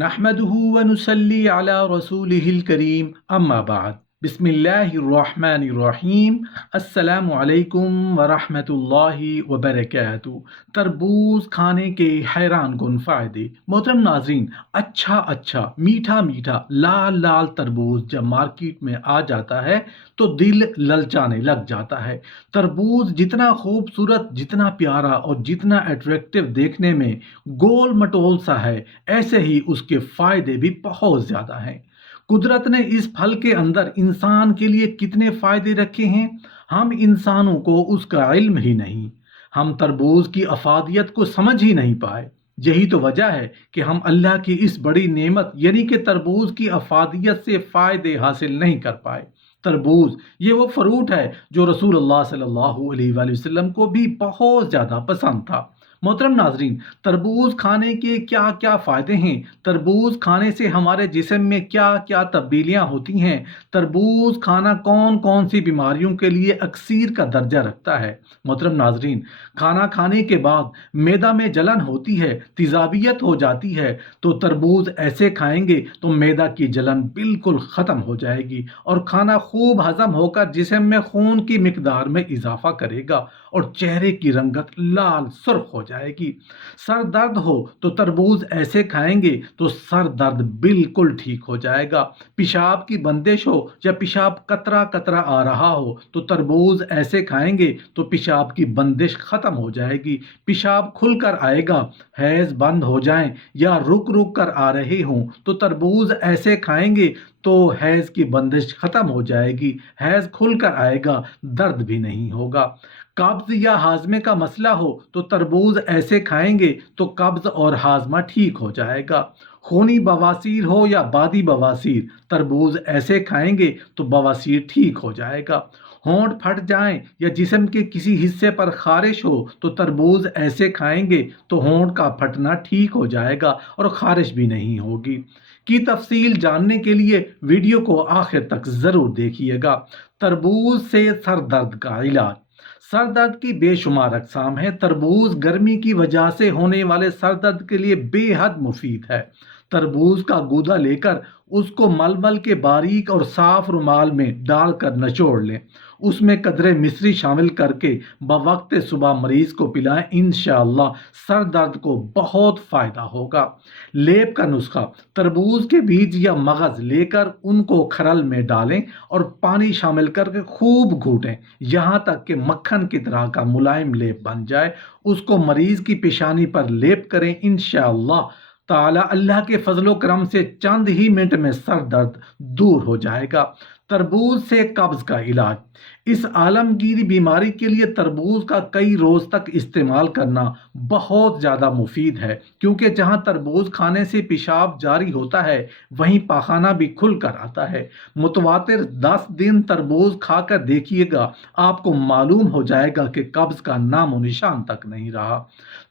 نحمده ونصلي على رسوله الكريم اما بعد بسم اللہ الرحمن الرحیم السلام علیکم ورحمۃ اللہ وبرکاتہ۔ تربوز کھانے کے حیران کن فائدے۔ محترم ناظرین، اچھا میٹھا لال لال تربوز جب مارکیٹ میں آ جاتا ہے تو دل للچانے لگ جاتا ہے۔ تربوز جتنا خوبصورت، جتنا پیارا اور جتنا اٹریکٹیو دیکھنے میں گول مٹول سا ہے، ایسے ہی اس کے فائدے بھی بہت زیادہ ہیں۔ قدرت نے اس پھل کے اندر انسان کے لیے کتنے فائدے رکھے ہیں، ہم انسانوں کو اس کا علم ہی نہیں۔ ہم تربوز کی افادیت کو سمجھ ہی نہیں پائے۔ یہی تو وجہ ہے کہ ہم اللہ کی اس بڑی نعمت یعنی کہ تربوز کی افادیت سے فائدے حاصل نہیں کر پائے۔ تربوز یہ وہ فروٹ ہے جو رسول اللہ صلی اللہ علیہ وآلہ وسلم کو بھی بہت زیادہ پسند تھا۔ محترم ناظرین، تربوز کھانے کے کیا کیا فائدے ہیں؟ تربوز کھانے سے ہمارے جسم میں کیا کیا تبدیلیاں ہوتی ہیں؟ تربوز کھانا کون کون سی بیماریوں کے لیے اکسیر کا درجہ رکھتا ہے؟ محترم ناظرین، کھانا کھانے کے بعد معدہ میں جلن ہوتی ہے، تیزابیت ہو جاتی ہے، تو تربوز ایسے کھائیں گے تو معدہ کی جلن بالکل ختم ہو جائے گی اور کھانا خوب ہضم ہو کر جسم میں خون کی مقدار میں اضافہ کرے گا اور چہرے کی رنگت لال سرخ ہو جائے گی۔ سر درد ہو تو تربوز ایسے کھائیں گے تو سر درد بالکل ٹھیک ہو جائے گا۔ پیشاب کی بندش ہو یا پیشاب قطرہ قطرہ آ رہا ہو تو تربوز ایسے کھائیں گے تو پیشاب کی بندش ختم ہو جائے گی، پیشاب کھل کر آئے گا۔ حیض بند ہو جائیں یا رک رک کر آ رہے ہوں تو تربوز ایسے کھائیں گے تو حیض کی بندش ختم ہو جائے گی، حیض کھل کر آئے گا، درد بھی نہیں ہوگا۔ قبض یا ہاضمے کا مسئلہ ہو تو تربوز ایسے کھائیں گے تو قبض اور ہاضمہ ٹھیک ہو جائے گا۔ خونی بواسیر ہو یا بادی بواسیر، تربوز ایسے کھائیں گے تو بواسیر ٹھیک ہو جائے گا۔ ہونٹ پھٹ جائیں یا جسم کے کسی حصے پر خارش ہو تو تربوز ایسے کھائیں گے تو ہونٹ کا پھٹنا ٹھیک ہو جائے گا اور خارش بھی نہیں ہوگی۔ کی تفصیل جاننے کے لیے ویڈیو کو آخر تک ضرور دیکھیے گا۔ تربوز سے سر درد کا علاج۔ سر درد کی بے شمار اقسام ہیں۔ تربوز گرمی کی وجہ سے ہونے والے سر درد کے لیے بے حد مفید ہے۔ تربوز کا گودا لے کر اس کو مل کے باریک اور صاف رومال میں ڈال کر نچوڑ لیں، اس میں قدرے مصری شامل کر کے بوقت صبح مریض کو پلائیں، انشاءاللہ سر درد کو بہت فائدہ ہوگا۔ لیپ کا نسخہ۔ تربوز کے بیج یا مغز لے کر ان کو کھرل میں ڈالیں اور پانی شامل کر کے خوب گھونٹیں یہاں تک کہ مکھن کی طرح کا ملائم لیپ بن جائے۔ اس کو مریض کی پیشانی پر لیپ کریں، انشاءاللہ تعالی اللہ کے فضل و کرم سے چند ہی منٹ میں سر درد دور ہو جائے گا۔ تربوز سے قبض کا علاج۔ اس عالمگیر بیماری کے لیے تربوز کا کئی روز تک استعمال کرنا بہت زیادہ مفید ہے، کیونکہ جہاں تربوز کھانے سے پیشاب جاری ہوتا ہے وہیں پاخانہ بھی کھل کر آتا ہے۔ متواتر 10 دن تربوز کھا کر دیکھیے گا، آپ کو معلوم ہو جائے گا کہ قبض کا نام و نشان تک نہیں رہا۔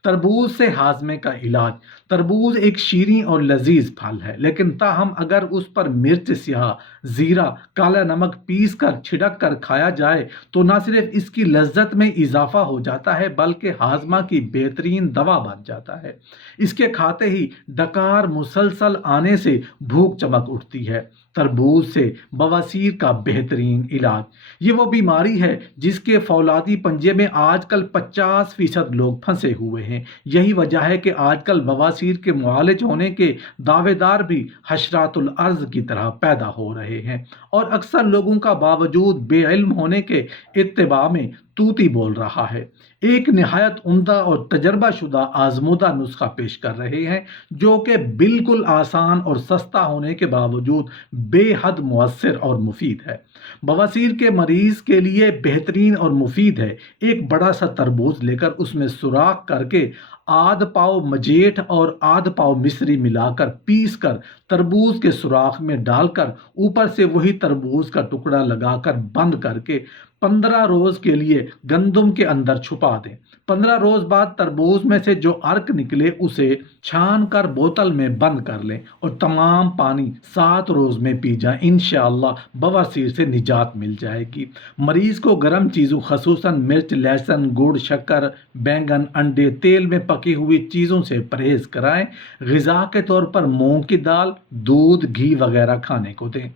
تربوز سے ہاضمے کا علاج۔ تربوز ایک شیریں اور لذیذ پھل ہے، لیکن تاہم اگر اس پر مرچ سیاہ، زیرہ، کالا نمک پیس کر چھڑک کر کھایا جائے تو نہ صرف اس کی لذت میں اضافہ ہو جاتا ہے بلکہ ہاضمہ کی بہترین دوا بن جاتا ہے۔ اس کے کھاتے ہی ڈکار مسلسل آنے سے بھوک چمک اٹھتی ہے۔ تربوز سے بواسیر کا بہترین علاج۔ یہ وہ بیماری ہے جس کے فولادی پنجے میں آج کل 50% لوگ پھنسے ہوئے ہیں۔ یہی وجہ ہے کہ آج کل بواسیر کے معالج ہونے کے دعوے دار بھی حشرات الارض کی طرح پیدا ہو رہے ہیں اور اکثر لوگوں کا باوجود بے علم ہونے کے اتباع میں توتی بول رہا ہے۔ ایک نہایت عمدہ اور تجربہ شدہ آزمودہ نسخہ پیش کر رہے ہیں جو کہ بالکل آسان اور سستا ہونے کے باوجود بے حد مؤثر اور مفید ہے۔ بواسیر کے مریض کے لیے بہترین اور مفید ہے۔ ایک بڑا سا تربوز لے کر اس میں سوراخ کر کے آدھ پاؤ مجیٹھ اور آدھ پاؤ مصری ملا کر پیس کر تربوز کے سوراخ میں ڈال کر اوپر سے وہی تربوز کا ٹکڑا لگا کر بند کر کے 15 روز کے لیے گندم کے اندر چھپا دیں۔ 15 روز بعد تربوز میں سے جو عرق نکلے اسے چھان کر بوتل میں بند کر لیں اور تمام پانی 7 روز میں پی جائیں۔ انشاءاللہ بواسیر سے نجات مل جائے گی۔ مریض کو گرم چیزوں خصوصاً مرچ، لہسن، گڑ، شکر، بینگن، انڈے، تیل میں پکی ہوئی چیزوں سے پرہیز کرائیں۔ غذا کے طور پر مونگ کی دال، دودھ، گھی وغیرہ کھانے کو دیں۔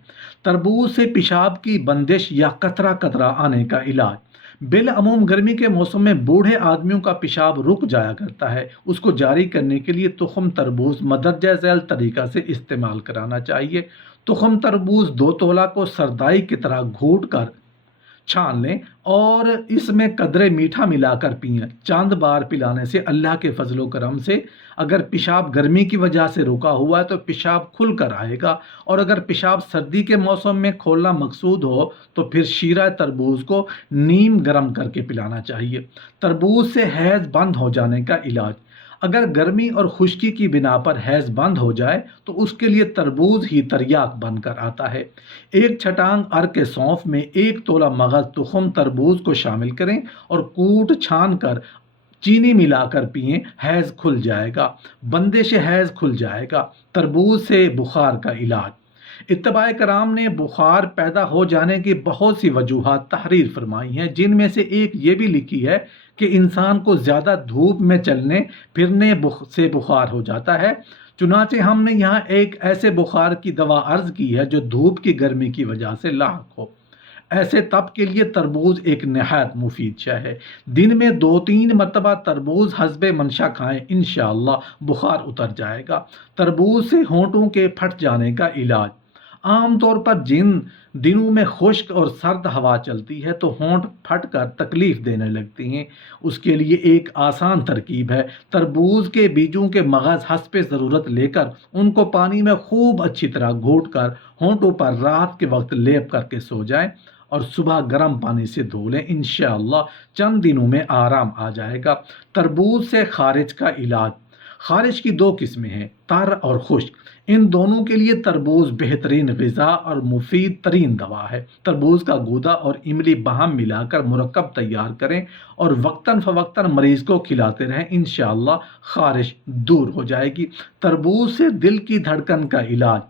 تربوز سے پیشاب کی بندش یا قطرہ قطرہ آنے کا علاج۔ بالعموم گرمی کے موسم میں بوڑھے آدمیوں کا پیشاب رک جایا کرتا ہے، اس کو جاری کرنے کے لیے تخم تربوز مدرجہ ذیل طریقہ سے استعمال کرانا چاہیے۔ تخم تربوز 2 تولہ کو سردائی کی طرح گھونٹ کر چھان لیں اور اس میں قدرے میٹھا ملا کر پئیں۔ چند بار پلانے سے اللہ کے فضل و کرم سے اگر پیشاب گرمی کی وجہ سے رکا ہوا ہے تو پیشاب کھل کر آئے گا، اور اگر پیشاب سردی کے موسم میں کھولنا مقصود ہو تو پھر شیرہ تربوز کو نیم گرم کر کے پلانا چاہیے۔ تربوز سے حیض بند ہو جانے کا علاج۔ اگر گرمی اور خشکی کی بنا پر حیض بند ہو جائے تو اس کے لیے تربوز ہی تریاق بن کر آتا ہے۔ 1 چھٹانگ عرق سونف میں 1 تولہ مغز تخم تربوز کو شامل کریں اور کوٹ چھان کر چینی ملا کر پئیں، حیض کھل جائے گا، بندش حیض کھل جائے گا۔ تربوز سے بخار کا علاج۔ اتباع کرام نے بخار پیدا ہو جانے کی بہت سی وجوہات تحریر فرمائی ہیں، جن میں سے ایک یہ بھی لکھی ہے کہ انسان کو زیادہ دھوپ میں چلنے پھرنے سے بخار ہو جاتا ہے۔ چنانچہ ہم نے یہاں ایک ایسے بخار کی دوا عرض کی ہے جو دھوپ کی گرمی کی وجہ سے لاحق ہو۔ ایسے تب کے لیے تربوز ایک نہایت مفید شے ہے۔ دن میں 2-3 مرتبہ تربوز حسب منشا کھائیں، انشاءاللہ بخار اتر جائے گا۔ تربوز سے ہونٹوں کے پھٹ جانے کا علاج۔ عام طور پر جن دنوں میں خشک اور سرد ہوا چلتی ہے تو ہونٹ پھٹ کر تکلیف دینے لگتی ہیں۔ اس کے لیے ایک آسان ترکیب ہے۔ تربوز کے بیجوں کے مغز حسب ضرورت لے کر ان کو پانی میں خوب اچھی طرح گھونٹ کر ہونٹوں پر رات کے وقت لیپ کر کے سو جائیں اور صبح گرم پانی سے دھو لیں، انشاءاللہ چند دنوں میں آرام آ جائے گا۔ تربوز سے خارج کا علاج۔ خارش کی 2 قسمیں ہیں، تر اور خشک۔ ان دونوں کے لیے تربوز بہترین غذا اور مفید ترین دوا ہے۔ تربوز کا گودا اور املی باہم ملا کر مرکب تیار کریں اور وقتاً فوقتاً مریض کو کھلاتے رہیں، انشاءاللہ خارش دور ہو جائے گی۔ تربوز سے دل کی دھڑکن کا علاج۔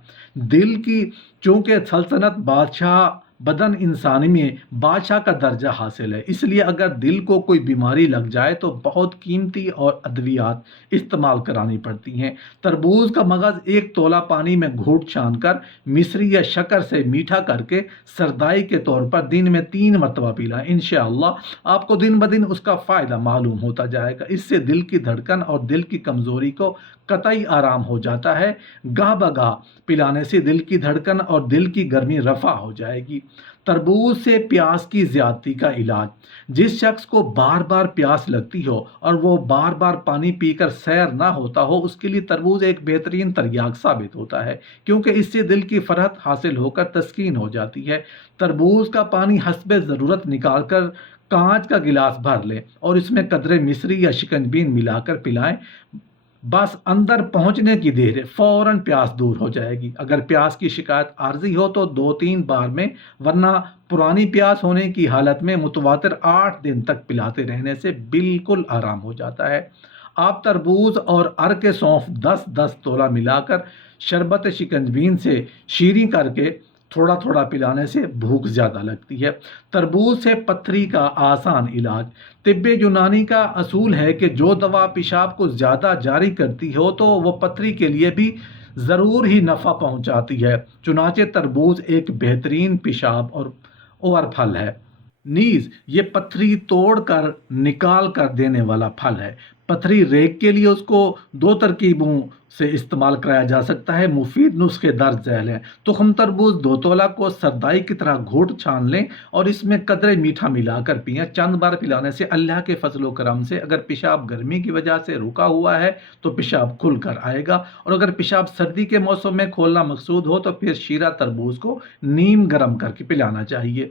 دل کی چونکہ سلطنت بادشاہ بدن انسانی میں بادشاہ کا درجہ حاصل ہے، اس لیے اگر دل کو کوئی بیماری لگ جائے تو بہت قیمتی اور ادویات استعمال کرانی پڑتی ہیں۔ تربوز کا مغز 1 تولہ پانی میں گھونٹ چھان کر مصری یا شکر سے میٹھا کر کے سردائی کے طور پر دن میں 3 مرتبہ پلائیں، انشاءاللہ آپ کو دن بدن اس کا فائدہ معلوم ہوتا جائے گا۔ اس سے دل کی دھڑکن اور دل کی کمزوری کو قطعی آرام ہو جاتا ہے۔ گاہ بگاہ پلانے سے دل کی دھڑکن اور دل کی گرمی رفع ہو جائے گی۔ تربوز سے پیاس کی زیادتی کا علاج۔ جس شخص کو بار بار پیاس لگتی ہو اور وہ بار بار پانی پی کر سیر نہ ہوتا ہو، اس کے لیے تربوز ایک بہترین تریاق ثابت ہوتا ہے، کیونکہ اس سے دل کی فرحت حاصل ہو کر تسکین ہو جاتی ہے۔ تربوز کا پانی حسب ضرورت نکال کر کانچ کا گلاس بھر لیں اور اس میں قدرے مصری یا شکنجبین ملا کر پلائیں۔ بس اندر پہنچنے کی دیر ہے، فوراً پیاس دور ہو جائے گی۔ اگر پیاس کی شکایت عارضی ہو تو 2-3 بار میں، ورنہ پرانی پیاس ہونے کی حالت میں متواتر 8 دن تک پلاتے رہنے سے بالکل آرام ہو جاتا ہے۔ آپ تربوز اور عرق سونف 10-10 تولہ ملا کر شربت شکنجبین سے شیریں کر کے تھوڑا تھوڑا پلانے سے بھوک زیادہ لگتی ہے۔ تربوز سے پتھری کا آسان علاج۔ طب یونانی کا اصول ہے کہ جو دوا پیشاب کو زیادہ جاری کرتی ہو تو وہ پتھری کے لیے بھی ضرور ہی نفع پہنچاتی ہے۔ چنانچہ تربوز ایک بہترین پیشاب اور پھل ہے۔ نیز یہ پتھری توڑ کر نکال کر دینے والا پھل ہے۔ پتھری ریگ کے لیے اس کو 2 ترکیبوں سے استعمال کرایا جا سکتا ہے، مفید نسخے درج ذیل ہیں۔ تخم تربوز 2 تولہ کو سردائی کی طرح گھونٹ چھان لیں اور اس میں قدرے میٹھا ملا کر پئیں۔ چند بار پلانے سے اللہ کے فضل و کرم سے اگر پیشاب گرمی کی وجہ سے رکا ہوا ہے تو پیشاب کھل کر آئے گا، اور اگر پیشاب سردی کے موسم میں کھولنا مقصود ہو تو پھر شیرہ تربوز کو نیم گرم کر کے پلانا چاہیے۔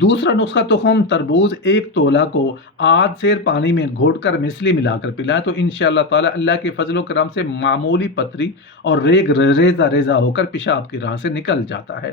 دوسرا نسخہ، تخم تربوز 1 تولہ کو آدھ سیر پانی میں گھونٹ کر مصلی ملا کر پلائیں تو انشاءاللہ تعالی اللہ کے فضل و کرم سے معمولی پتھری اور ریگ ریزہ ریزہ ہو کر پیشاب کی راہ سے نکل جاتا ہے۔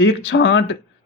1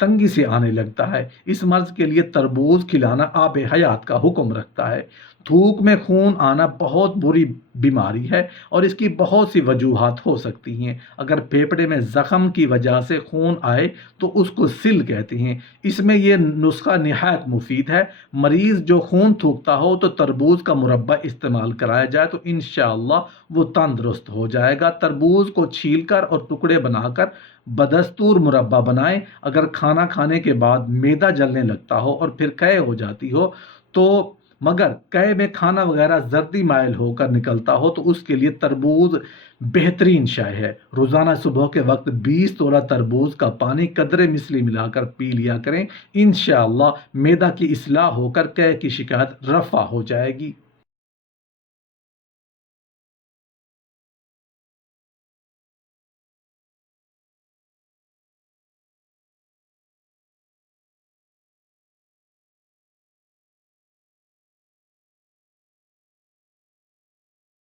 تنگی سے آنے لگتا ہے۔ اس مرض کے لیے تربوز کھلانا آب حیات کا حکم رکھتا ہے۔ تھوک میں خون آنا بہت بری بیماری ہے اور اس کی بہت سی وجوہات ہو سکتی ہیں۔ اگر پھیپھڑے میں زخم کی وجہ سے خون آئے تو اس کو سل کہتے ہیں۔ اس میں یہ نسخہ نہایت مفید ہے۔ مریض جو خون تھوکتا ہو تو تربوز کا مربع استعمال کرایا جائے تو انشاءاللہ وہ تندرست ہو جائے گا۔ تربوز کو چھیل کر اور ٹکڑے بنا کر بدستور مربع بنائیں۔ اگر کھانا کھانے کے بعد معدہ جلنے لگتا ہو اور پھر قے ہو جاتی ہو تو مگر قے میں کھانا وغیرہ زردی مائل ہو کر نکلتا ہو تو اس کے لیے تربوز بہترین شے ہے۔ روزانہ صبح کے وقت 20 تولہ تربوز کا پانی قدرے مثلی ملا کر پی لیا کریں۔ انشاءاللہ معدہ کی اصلاح ہو کر قے کی شکایت رفع ہو جائے گی۔